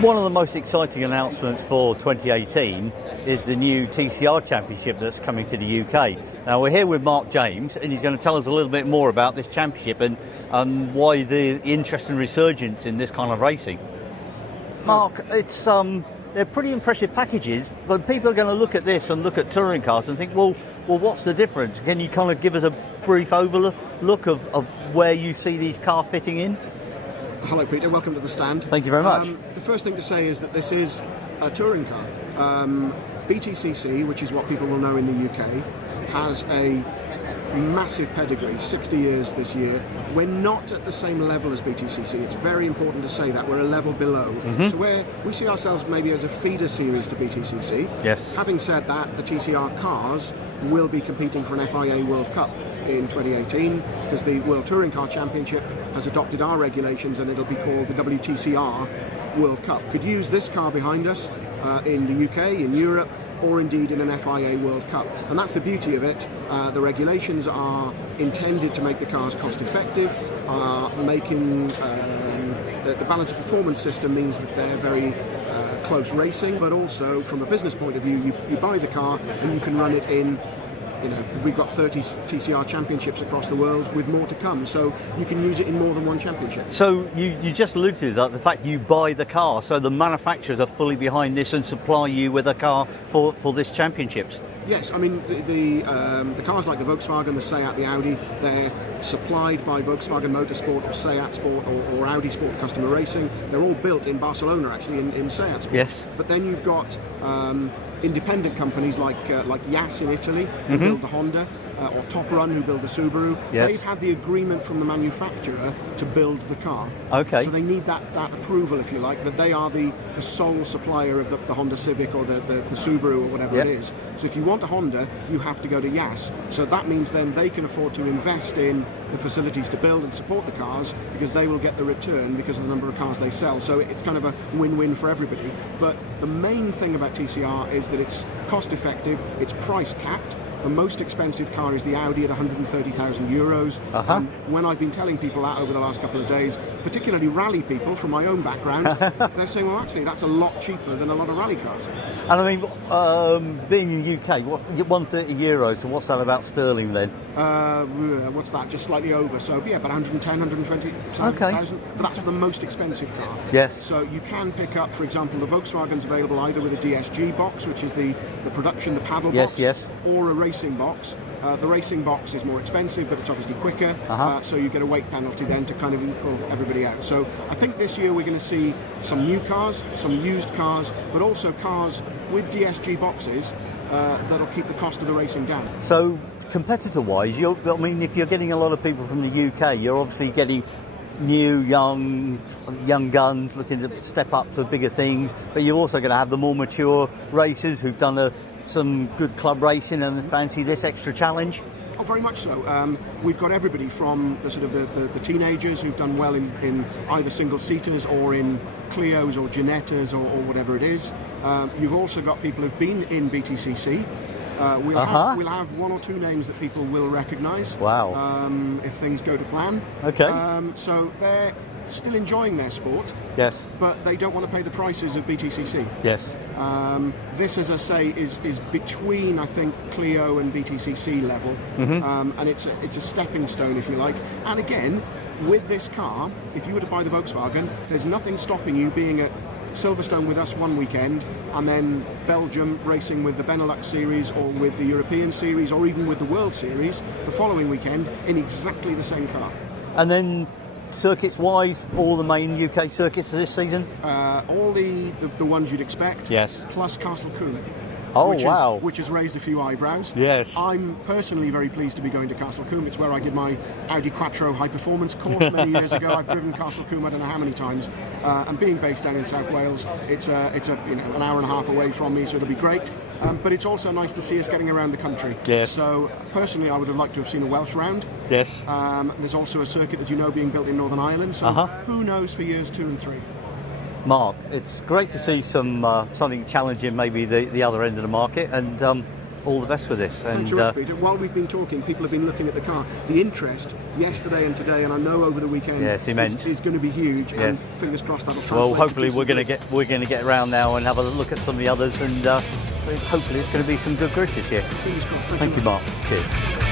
One of the most exciting announcements for 2018 is the new TCR Championship that's coming to the UK. Now we're here with Mark James, and he's going to tell us a little bit more about this championship and why the interest and resurgence in this kind of racing. Mark, it's they're pretty impressive packages, but people are going to look at this and look at touring cars and think, well, what's the difference? Can you kind of give us a brief overlook of where you see these cars fitting in? Hello Peter, welcome to the stand. Thank you very much. The first thing to say is that this is a touring car. BTCC, which is what people will know in the UK, has a massive pedigree, 60 years this year. We're not at the same level as BTCC. It's very important to say that. We're a level below. So we see ourselves maybe as a feeder series to BTCC. Yes. Having said that, the TCR cars will be competing for an FIA World Cup in 2018 because the World Touring Car Championship has adopted our regulations and it'll be called the WTCR World Cup. Could use this car behind us in the UK, in Europe, or indeed in an FIA World Cup. And that's the beauty of it. The regulations are intended to make the cars cost effective, making the balance of performance system means that they're very close racing, but also from a business point of view, you buy the car and you can run it in, we've got 30 TCR championships across the world with more to come, so you can use it in more than one championship. So you just alluded to that, the fact you buy the car, so the manufacturers are fully behind this and supply you with a car for this championships. Yes, I mean the cars like the Volkswagen, the Seat, the Audi, they're supplied by Volkswagen Motorsport or Seat Sport or Audi Sport Customer Racing. They're all built in Barcelona, actually, in Seat Sport. Yes. But then you've got independent companies like Yas in Italy, who build the Honda, or Top Run, who build the Subaru. Yes. They've had the agreement from the manufacturer to build the car. Okay. So they need that approval, if you like, that they are the sole supplier of the Honda Civic or the Subaru or whatever it is. So if you want a Honda, you have to go to Yas. So that means then they can afford to invest in the facilities to build and support the cars because they will get the return because of the number of cars they sell. So it's kind of a win-win for everybody. But the main thing about TCR is that it's cost effective, it's price capped. The most expensive car is the Audi at 130,000 euros. When I've been telling people that over the last couple of days, particularly rally people from my own background, they're saying, well, actually, that's a lot cheaper than a lot of rally cars. And I mean, being in the UK, 130 euros, so what's that about sterling then? What's that? Just slightly over. So, yeah, about 110, 120,000. But that's for the most expensive car. Yes. So you can pick up, for example, the Volkswagen's available either with a DSG box, which is the production, the paddle box, or a racing box. The racing box is more expensive, but it's obviously quicker, so you get a weight penalty then to kind of equal everybody out. So I think this year we're going to see some new cars, some used cars, but also cars with DSG boxes that'll keep the cost of the racing down. So competitor-wise, I mean, if you're getting a lot of people from the UK, you're obviously getting new, young guns looking to step up to bigger things, but you're also going to have the more mature racers who've done some good club racing and fancy this extra challenge. Oh, very much so. We've got everybody from the sort of the teenagers who've done well in either single-seaters or in Clios or Ginettas or whatever it is. You've also got people who've been in BTCC. We'll have one or two names that people will recognise. Wow. If things go to plan. Okay. So they're still enjoying their sport. Yes. But they don't want to pay the prices of BTCC. Yes. This, as I say, is between, I think, Clio and BTCC level, and it's a stepping stone, if you like. And again, with this car, if you were to buy the Volkswagen, there's nothing stopping you being at Silverstone with us one weekend, and then Belgium racing with the Benelux Series or with the European Series or even with the World Series the following weekend in exactly the same car. And then circuits-wise, all the main UK circuits this season? All the ones you'd expect. Yes. Plus Castle Combe. Oh, wow. Which has raised a few eyebrows. Yes. I'm personally very pleased to be going to Castle Combe. It's where I did my Audi Quattro high performance course many years ago. I've driven Castle Combe I don't know how many times. And being based down in South Wales, it's an hour and a half away from me, so it'll be great. But it's also nice to see us getting around the country. Yes. So personally, I would have liked to have seen a Welsh round. Yes. There's also a circuit, as you know, being built in Northern Ireland. So who knows for years 2 and 3. Mark, it's great to see something challenging maybe the other end of the market, and all the best with this. And Thanks very much, Peter. While we've been talking, people have been looking at the car. The interest yesterday and today, and I know over the weekend, yeah, it's immense. is going to be huge. Yes. And fingers crossed that'll translate. Well, hopefully into we're some going to get around now and have a look at some of the others, and hopefully it's going to be some good grid this year. Fingers crossed. Thank you, Mark. Cheers.